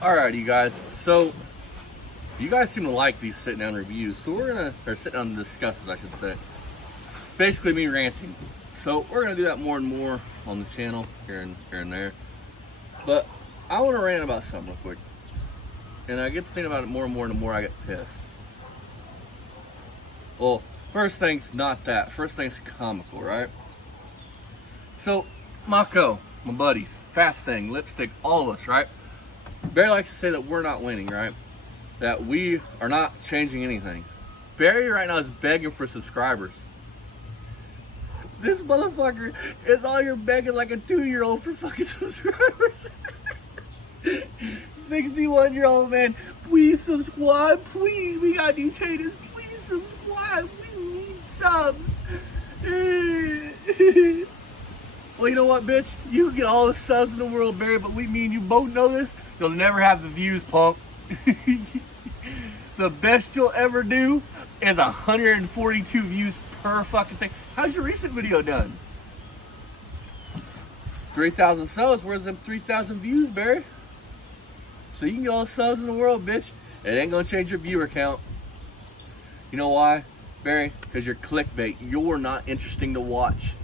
Alright, you guys. So, you guys seem to like these sit down reviews. So or sit down discusses, I should say. Basically, me ranting. So, we're gonna do that more and more on the channel, here and there. But, I want to rant about something real quick. And I get to think about it more and more, and the more I get pissed. Well, first thing's not that. First thing's comical, right? So, Mako, my buddies, Fast Thing, Lipstick, all of us, right? Barry likes to say that we're not winning, right? That we are not changing anything. Barry right now is begging for subscribers. This motherfucker is all you're begging like a 2-year-old for fucking subscribers. 61-year-old man, please subscribe, please. We got these haters, please subscribe. We need subs. Well, you know what, bitch? You can get all the subs in the world, Barry, but me and you both know this. You'll never have the views, punk. The best you'll ever do is 142 views per fucking thing. How's your recent video done? 3,000 subs. Where's them 3,000 views, Barry? So you can get all the subs in the world, bitch. It ain't gonna change your viewer count. You know why, Barry? Because you're clickbait. You're not interesting to watch.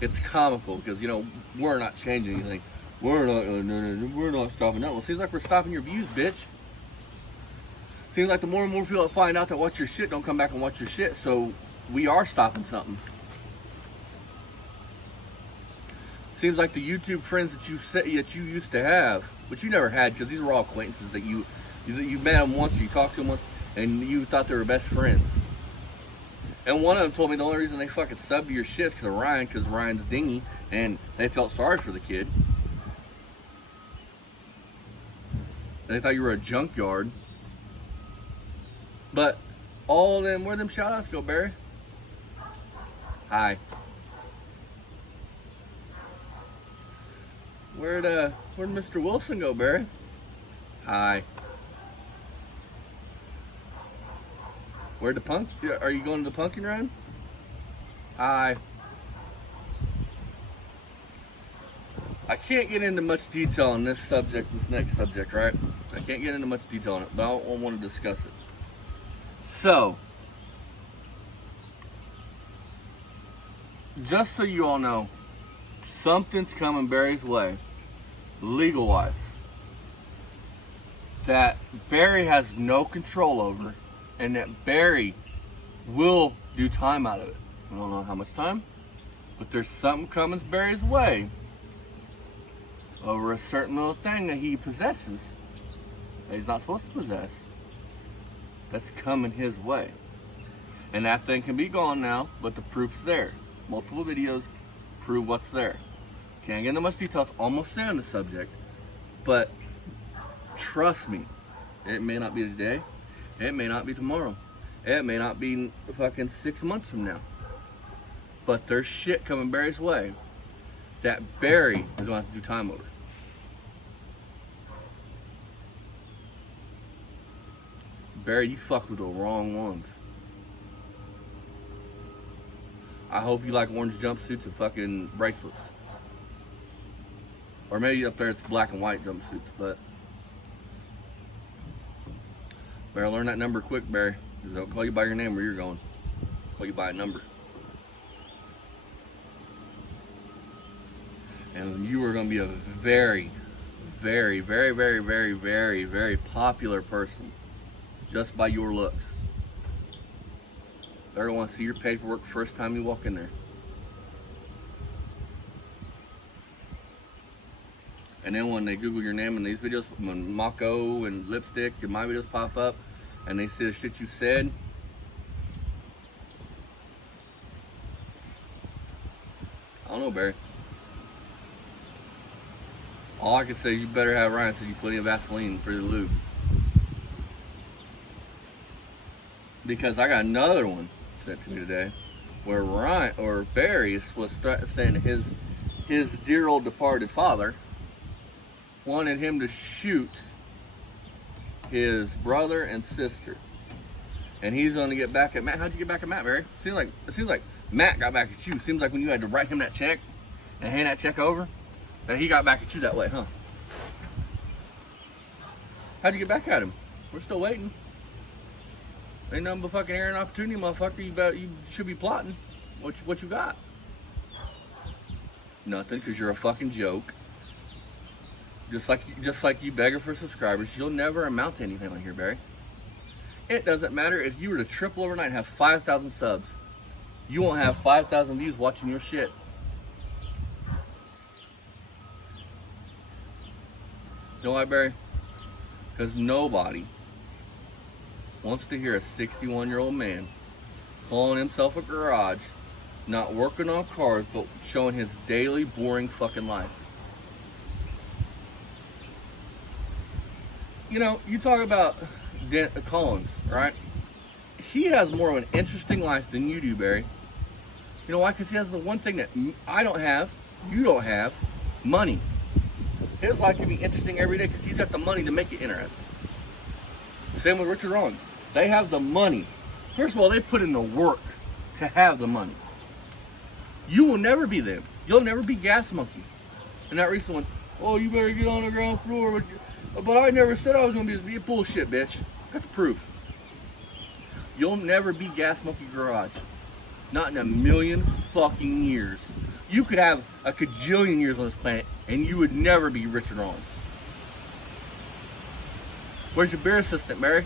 It's comical because, you know, we're not changing anything. We're not stopping that. Well, seems like we're stopping your views, bitch. Seems like the more and more people that find out that watch your shit don't come back and watch your shit, so we are stopping something. Seems like the YouTube friends that you used to have, which you never had, because these were all acquaintances that you met them once, or you talked to them once, and you thought they were best friends. And one of them told me the only reason they fucking subbed to your shit is because of Ryan, because Ryan's dingy, and they felt sorry for the kid. And they thought you were a junkyard. But all of them, where'd them shout outs go, Barry? Hi. Where'd Mr. Wilson go, Barry? Hi. Where'd the punk? Are you going to the pumpkin run? Hi. I can't get into much detail on this subject, this next subject, right? I can't get into much detail on it, but I don't want to discuss it. So, just so you all know, something's coming Barry's way, legal-wise, that Barry has no control over, and that Barry will do time out of it. I don't know how much time, but there's something coming Barry's way over a certain little thing that he possesses that he's not supposed to possess. That's coming his way. And that thing can be gone now, but the proof's there. Multiple videos prove what's there. Can't get into much detail, it's almost there on the subject, but trust me, it may not be today. It may not be tomorrow. It may not be fucking 6 months from now. But there's shit coming Barry's way that Barry is going to have to do time over. Barry, you fucked with the wrong ones. I hope you like orange jumpsuits and fucking bracelets. Or maybe up there it's black and white jumpsuits, but better learn that number quick, Barry. Because they'll call you by your name where you're going. Call you by a number. And you are going to be a very, very, very, very, very, very, very popular person just by your looks. They're going to want to see your paperwork first time you walk in there. And then when they Google your name in these videos, when Mako and Lipstick and my videos pop up, and they see the shit you said, I don't know, Barry. All I can say is you better have Ryan send you plenty of Vaseline for the lube. Because I got another one sent to me today where Barry was saying to his dear old departed father wanted him to shoot his brother and sister. and he's going to get back at Matt. How'd you get back at Matt, Barry? It seems like Matt got back at you. Seems like when you had to write him that check and hand that check over, that he got back at you that way, huh? How'd you get back at him? We're still waiting. Ain't nothing but fucking air and opportunity, motherfucker. You should be plotting. What you got? Nothing, because you're a fucking joke. Just like you begging for subscribers, you'll never amount to anything like here, Barry. It doesn't matter if you were to triple overnight and have 5,000 subs. You won't have 5,000 views watching your shit. You know why, Barry? Because nobody wants to hear a 61-year-old man calling himself a garage, not working on cars, but showing his daily boring fucking life. You know, you talk about Collins, right? He has more of an interesting life than you do, Barry. You know why? Because he has the one thing that I don't have, you don't have, money. His life can be interesting every day because he's got the money to make it interesting. Same with Richard Rollins. They have the money. First of all, they put in the work to have the money. You will never be them. You'll never be Gas Monkey. And that recent one, oh, you better get on the ground floor. But I never said I was going to be bullshit, bitch. Got the proof. You'll never be Gas Monkey Garage. Not in a million fucking years. You could have a cajillion years on this planet and you would never be Richard Rollins. Where's your beer assistant, Mary?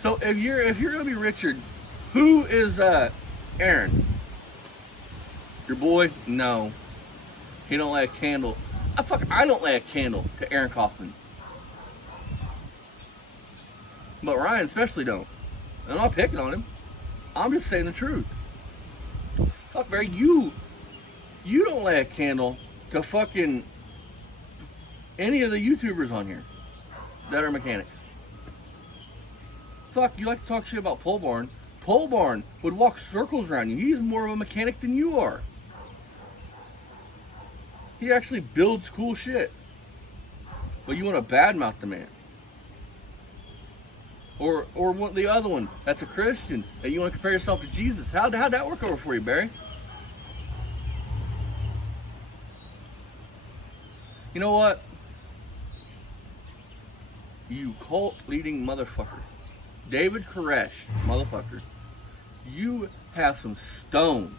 So if you're gonna be Richard, who is Aaron? Your boy? No. He don't light a candle. I don't light a candle to Aaron Kaufman. But Ryan especially don't. I'm not picking on him. I'm just saying the truth. Fuck, Barry, you don't light a candle to fucking any of the YouTubers on here that are mechanics. Fuck, you like to talk shit about Pole Barn. Pole Barn would walk circles around you. He's more of a mechanic than you are. He actually builds cool shit. But you want to badmouth the man. Or the other one that's a Christian that you want to compare yourself to Jesus. How'd that work over for you, Barry? You know what? You cult-leading motherfucker. David Koresh, motherfucker. You have some stones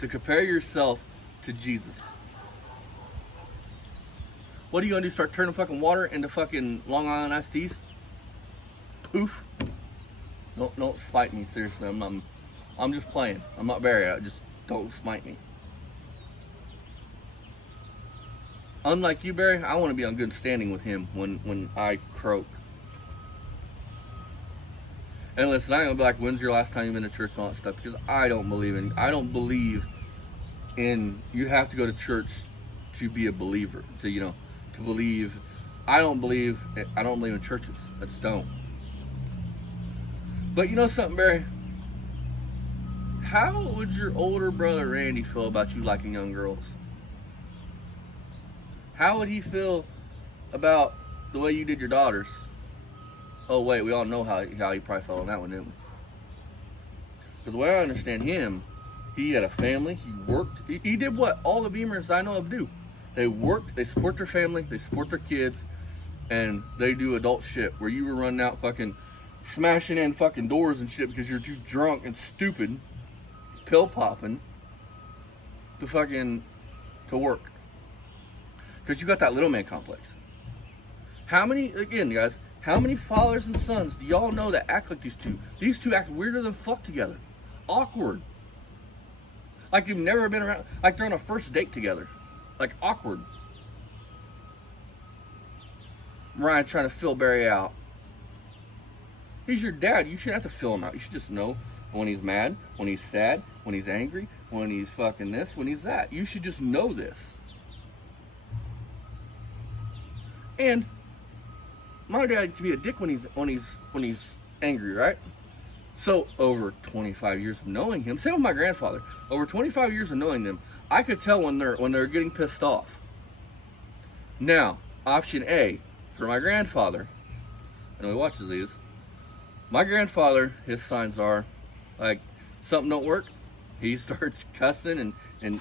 to compare yourself to Jesus. What are you gonna do? Start turning fucking water into fucking Long Island iced teas? Poof. Don't spite me, seriously. I'm just playing. I'm not Barry. Just don't smite me. Unlike you, Barry, I want to be on good standing with him when I croak. And listen, I ain't gonna be like, when's your last time you've been to church and all that stuff? Because I don't believe in you have to go to church to be a believer. To believe. I don't believe in churches. I just don't. But you know something, Barry? How would your older brother Randy feel about you liking young girls? How would he feel about the way you did your daughters? Oh wait, we all know how he probably felt on that one, didn't we? Because the way I understand him, he had a family, he worked, he did what all the Beamers I know of do. They work, they support their family, they support their kids, and they do adult shit where you were running out fucking smashing in fucking doors and shit because you're too drunk and stupid, pill popping to work. Because you got that little man complex. How many fathers and sons do y'all know that act like these two? These two act weirder than fuck together. Awkward. Like you've never been around, like they're on a first date together. Like awkward. Ryan trying to fill Barry out. He's your dad. You shouldn't have to fill him out. You should just know when he's mad, when he's sad, when he's angry, when he's fucking this, when he's that. You should just know this. And my dad can be a dick when he's angry, right? So over 25 years of knowing him, same with my grandfather. Over 25 years of knowing them, I could tell when they're getting pissed off. Now, option A for my grandfather, I know he watches these. My grandfather, his signs are, like, something don't work, he starts cussing, and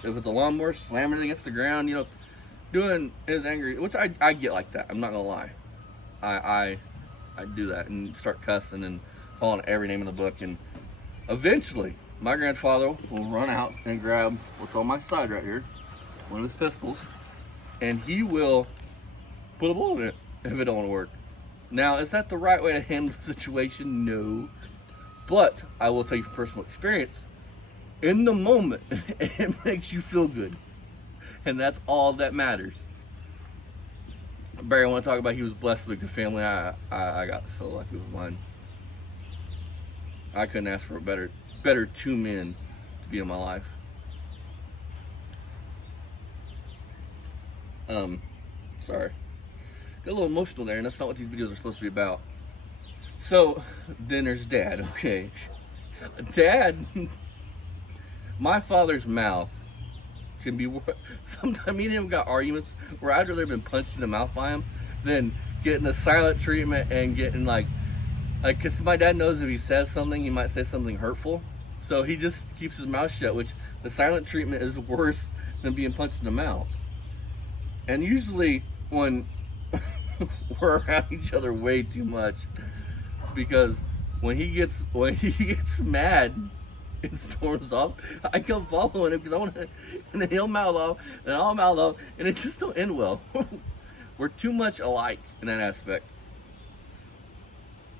if it's a lawnmower, slamming it against the ground, you know, doing his angry, which I get like that. I'm not gonna lie. I do that and start cussing and calling every name in the book, and eventually my grandfather will run out and grab what's on my side right here, one of his pistols, and he will put a bullet in it if it don't want to work. Now, is that the right way to handle the situation? No. But I will tell you from personal experience, in the moment, it makes you feel good. And that's all that matters. Barry, I want to talk about he was blessed with a good family. I got so lucky with mine. I couldn't ask for a better two men to be in my life. Sorry. Got a little emotional there, and that's not what these videos are supposed to be about. So, then there's Dad, okay. Dad, my father's mouth can be, sometimes me and him got arguments where I'd rather have been punched in the mouth by him than getting the silent treatment and getting like, cause my dad knows if he says something, he might say something hurtful. So he just keeps his mouth shut, which the silent treatment is worse than being punched in the mouth. And usually when we're around each other way too much, because when he gets mad and storms off, I come following him because I want to, and then he'll mouth off, and I'll mouth off, and it just don't end well. We're too much alike in that aspect.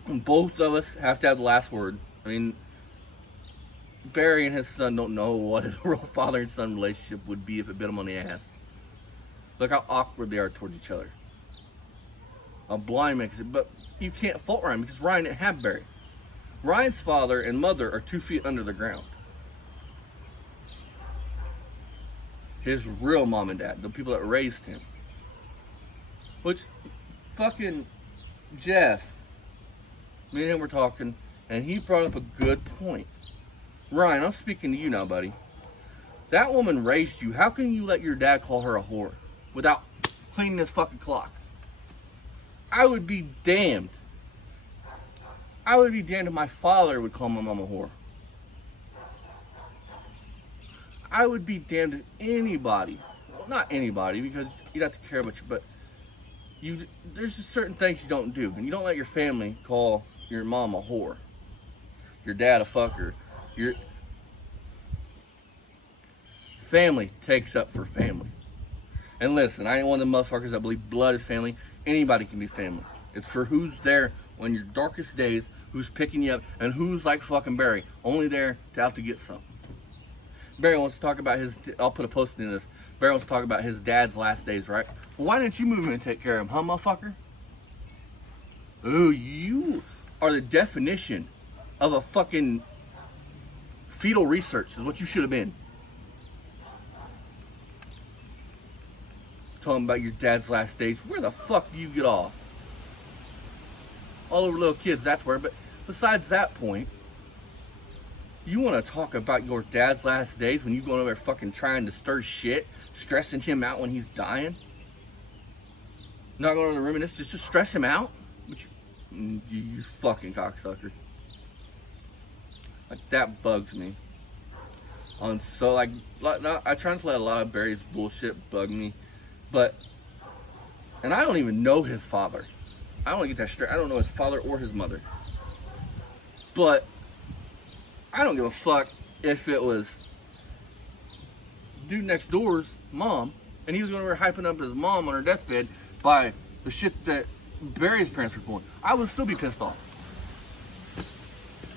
And both of us have to have the last word. I mean, Barry and his son don't know what a real father and son relationship would be if it bit them on the ass. Look how awkward they are towards each other. A blind makes it, but you can't fault Ryan because Ryan didn't have Barry. Ryan's father and mother are 2 feet under the ground. His real mom and dad, the people that raised him. Which, fucking Jeff, me and him were talking, and he brought up a good point. Ryan, I'm speaking to you now, buddy. That woman raised you. How can you let your dad call her a whore without cleaning his fucking clock? I would be damned. I would be damned if my father would call my mom a whore. I would be damned if anybody, well, not anybody, because you'd have to care about you, but there's just certain things you don't do. And you don't let your family call your mom a whore, your dad a fucker. Your family takes up for family. And listen, I ain't one of them motherfuckers that believe blood is family. Anybody can be family. It's for who's there on your darkest days, who's picking you up, and who's like fucking Barry, only there to out to get something. Barry wants to talk about his, I'll put a post in this, Barry wants to talk about his dad's last days, right? Well, why didn't you move in and take care of him, huh, motherfucker? Ooh, you are the definition of a fucking fetal research, is what you should have been. Talking about your dad's last days. Where the fuck do you get off? All over little kids, that's where. But besides that point, you want to talk about your dad's last days when you going over there fucking trying to stir shit, stressing him out when he's dying? Not going to reminisce, just to stress him out? You fucking cocksucker. Like, that bugs me. I try not to let a lot of Barry's bullshit bug me. But, and I don't even know his father. I don't want to get that straight. I don't know his father or his mother. But, I don't give a fuck if it was dude next door's mom, and he was going over hyping up his mom on her deathbed by the shit that Barry's parents were pulling. I would still be pissed off.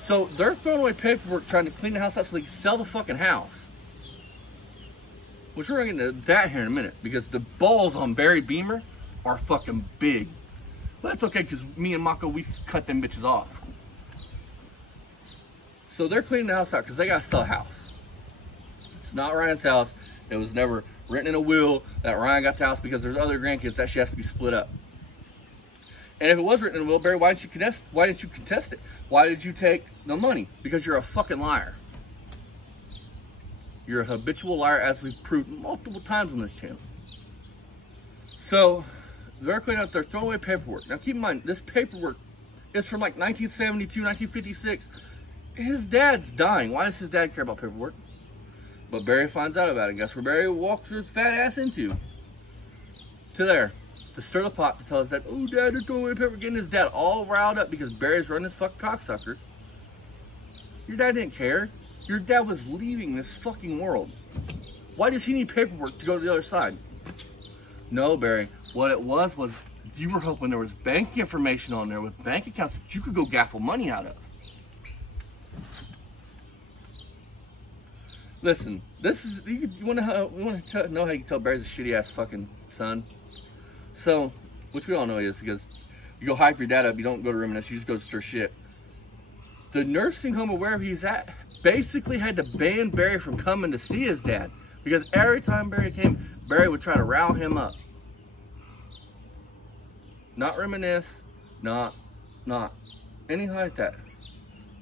So, they're throwing away paperwork trying to clean the house out so they can sell the fucking house. Which we're going to get into that here in a minute, because the balls on Barry Beamer are fucking big. But that's okay, because me and Mako, we cut them bitches off. So they're cleaning the house out because they got to sell a house. It's not Ryan's house. It was never written in a will that Ryan got the house because there's other grandkids that she has to be split up. And if it was written in a will, Barry, why didn't you contest it? Why did you take the money? Because you're a fucking liar. You're a habitual liar, as we've proved multiple times on this channel. So, they're cleaning up, they're throwing away paperwork. Now keep in mind, this paperwork is from like 1972, 1956. His dad's dying. Why does his dad care about paperwork? But Barry finds out about it. Guess where Barry walks his fat ass into? To there. To stir the pot to tell his dad, oh, Dad, they're throwing away paperwork. Getting his dad all riled up because Barry's running his fucking cocksucker. Your dad didn't care. Your dad was leaving this fucking world. Why does he need paperwork to go to the other side? No, Barry. What it was you were hoping there was bank information on there with bank accounts that you could go gaffle money out of. Listen, this is, you want to know how you can tell Barry's a shitty ass fucking son? So, which we all know he is, because you go hype your dad up, you don't go to reminisce, you just go to stir shit. The nursing home where he's at basically had to ban Barry from coming to see his dad, because every time Barry came, Barry would try to rile him up. Not reminisce, not anything like that.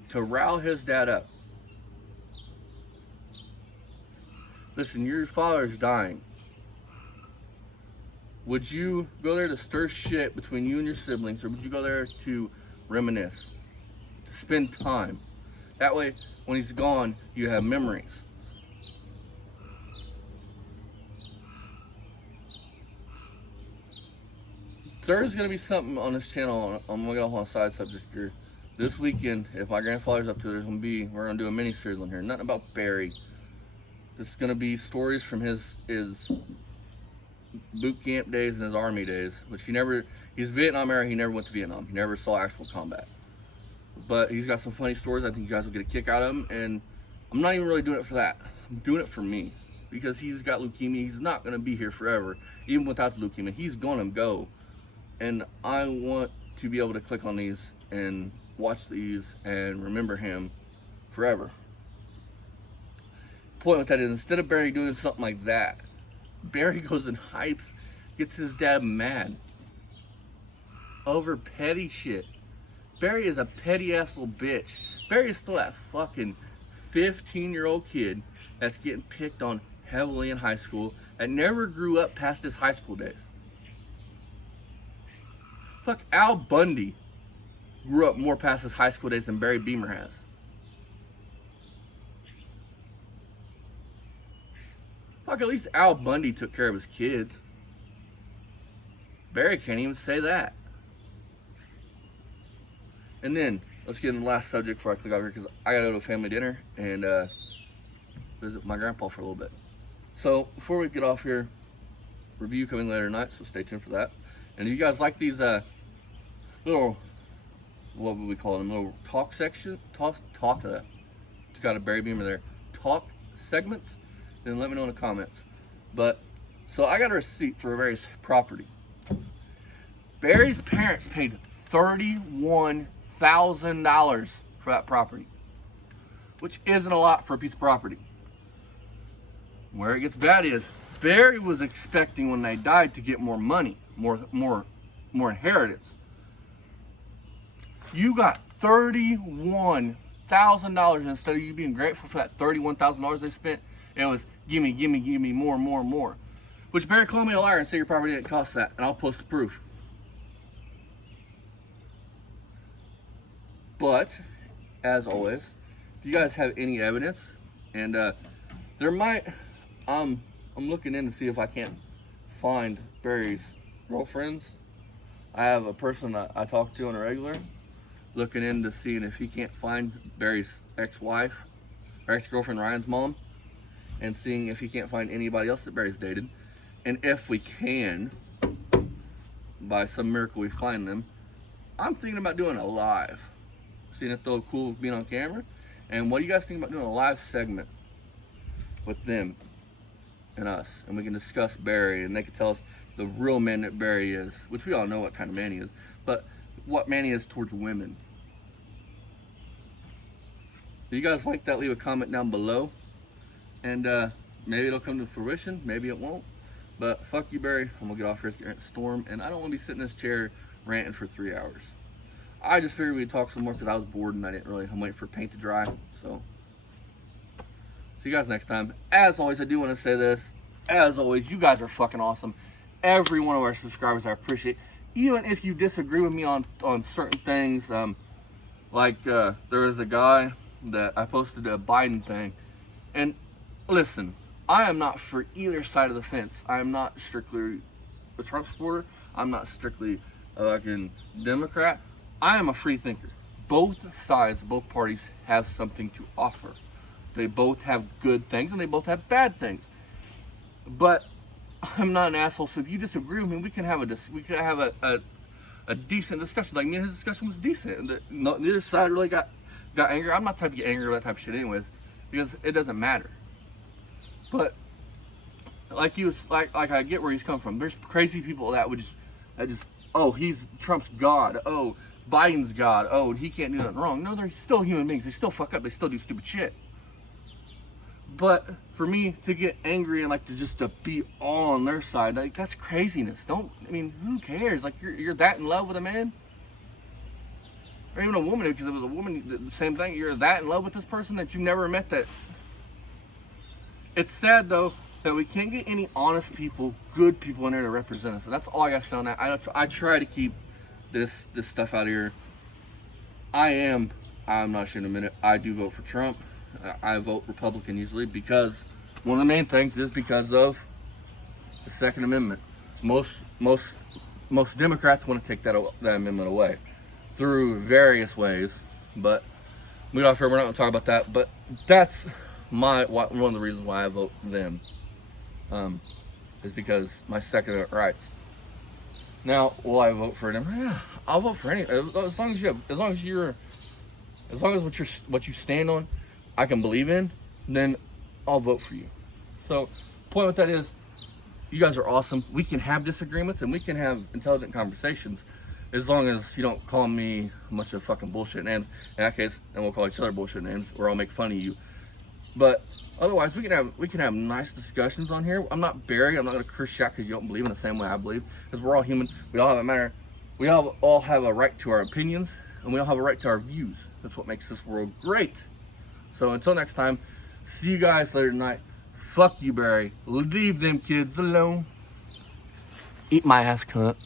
To rile his dad up. Listen, your father's dying. Would you go there to stir shit between you and your siblings, or would you go there to reminisce? To spend time. That way, when he's gone, you have memories. There's going to be something on this channel. I'm going to get off on a side subject here. This weekend, if my grandfather's up to it, we're going to do a mini series on here. Nothing about Barry. This is going to be stories from his boot camp days and his army days, which he's Vietnam era, he never went to Vietnam. He never saw actual combat. But he's got some funny stories. I think you guys will get a kick out of them. And I'm not even really doing it for that. I'm doing it for me. Because he's got leukemia. He's not going to be here forever. Even without the leukemia, he's going to go. And I want to be able to click on these and watch these and remember him forever. Point with that is, instead of Barry doing something like that, Barry goes and hypes, gets his dad mad over petty shit. Barry is a petty ass little bitch. Barry is still that fucking 15-year-old kid that's getting picked on heavily in high school, that never grew up past his high school days. Fuck, Al Bundy grew up more past his high school days than Barry Beamer has. Fuck, at least Al Bundy took care of his kids. Barry can't even say that. And then, let's get into the last subject before I click off here, because I gotta go to a family dinner and visit my grandpa for a little bit. So, before we get off here, review coming later tonight, so stay tuned for that. And if you guys like these little, what would we call them, little talk section, talk got a Barry Beamer there, talk segments, then let me know in the comments. But, so I got a receipt for Barry's property. Barry's parents paid $31,000 for that property, which isn't a lot for a piece of property. Where it gets bad is, Barry was expecting when they died to get more money, more inheritance. You got $31,000 instead of you being grateful for that $31,000 they spent. It was gimme more. Which Barry called me a liar and said your property didn't cost that, and I'll post the proof. But as always, if you guys have any evidence, and there might, I'm looking in to see if I can't find Barry's girlfriends. I have a person that I talk to on a regular, looking into seeing if he can't find Barry's ex-wife, or ex-girlfriend Ryan's mom, and seeing if he can't find anybody else that Barry's dated. And if we can, by some miracle we find them, I'm thinking about doing a live. Seeing if they'll cool being on camera. And what do you guys think about doing a live segment with them and us? And we can discuss Barry, and they can tell us the real man that Barry is, which we all know what kind of man he is, but what man he is towards women. If you guys like that, leave a comment down below. And maybe it'll come to fruition, maybe it won't. But fuck you, Barry. I'm gonna get off here. It's getting a storm, and I don't want to be sitting in this chair ranting for 3 hours. I just figured we'd talk some more because I was bored and I'm waiting for paint to dry. So, see you guys next time. As always, I do want to say this. As always, you guys are fucking awesome. Every one of our subscribers, I appreciate. even if you disagree with me on certain things, there was a guy that I posted a Biden thing, and listen, I am not for either side of the fence. I am not strictly a Trump supporter. I'm not strictly a fucking Democrat. I am a free thinker. Both sides, both parties have something to offer. They both have good things and they both have bad things. But I'm not an asshole, so if you disagree with me, we can have a decent discussion. Like, me and his discussion was decent. Neither side really got angry. I'm not the type to get angry about that type of shit anyways, because it doesn't matter. But like he was like I get where he's coming from. There's crazy people that just oh, he's Trump's God. Oh, Biden's God. Oh, he can't do nothing wrong. No, they're still human beings. They still fuck up. They still do stupid shit. But for me to get angry and like to be all on their side, like, that's craziness. Who cares? Like, you're that in love with a man? Or even a woman, because it was a woman, the same thing. You're that in love with this person that you never met. That it's sad though that we can't get any honest people, good people in there to represent us. So that's all I got to say on that. I try to keep this stuff out of here. I'm not ashamed to admit it, I do vote for Trump. I vote Republican usually because one of the main things is because of the Second Amendment. Most Democrats want to take that amendment away through various ways, but we're not going to talk about that. But that's one of the reasons why I vote for them, is because my Second Amendment rights. Now, will I vote for them? Yeah, I'll vote for any, as long as what you stand on, I can believe in, then I'll vote for you. So, point with that is, you guys are awesome. We can have disagreements and we can have intelligent conversations, as long as you don't call me a bunch of fucking bullshit names. In that case, then we'll call each other bullshit names, or I'll make fun of you. But otherwise, we can have nice discussions on here. I'm not Barry. I'm not gonna curse you out because you don't believe in the same way I believe. Because we're all human. We all have a matter. We all have a right to our opinions, and we all have a right to our views. That's what makes this world great. So until next time, see you guys later tonight. Fuck you, Barry. Leave them kids alone. Eat my ass, cunt.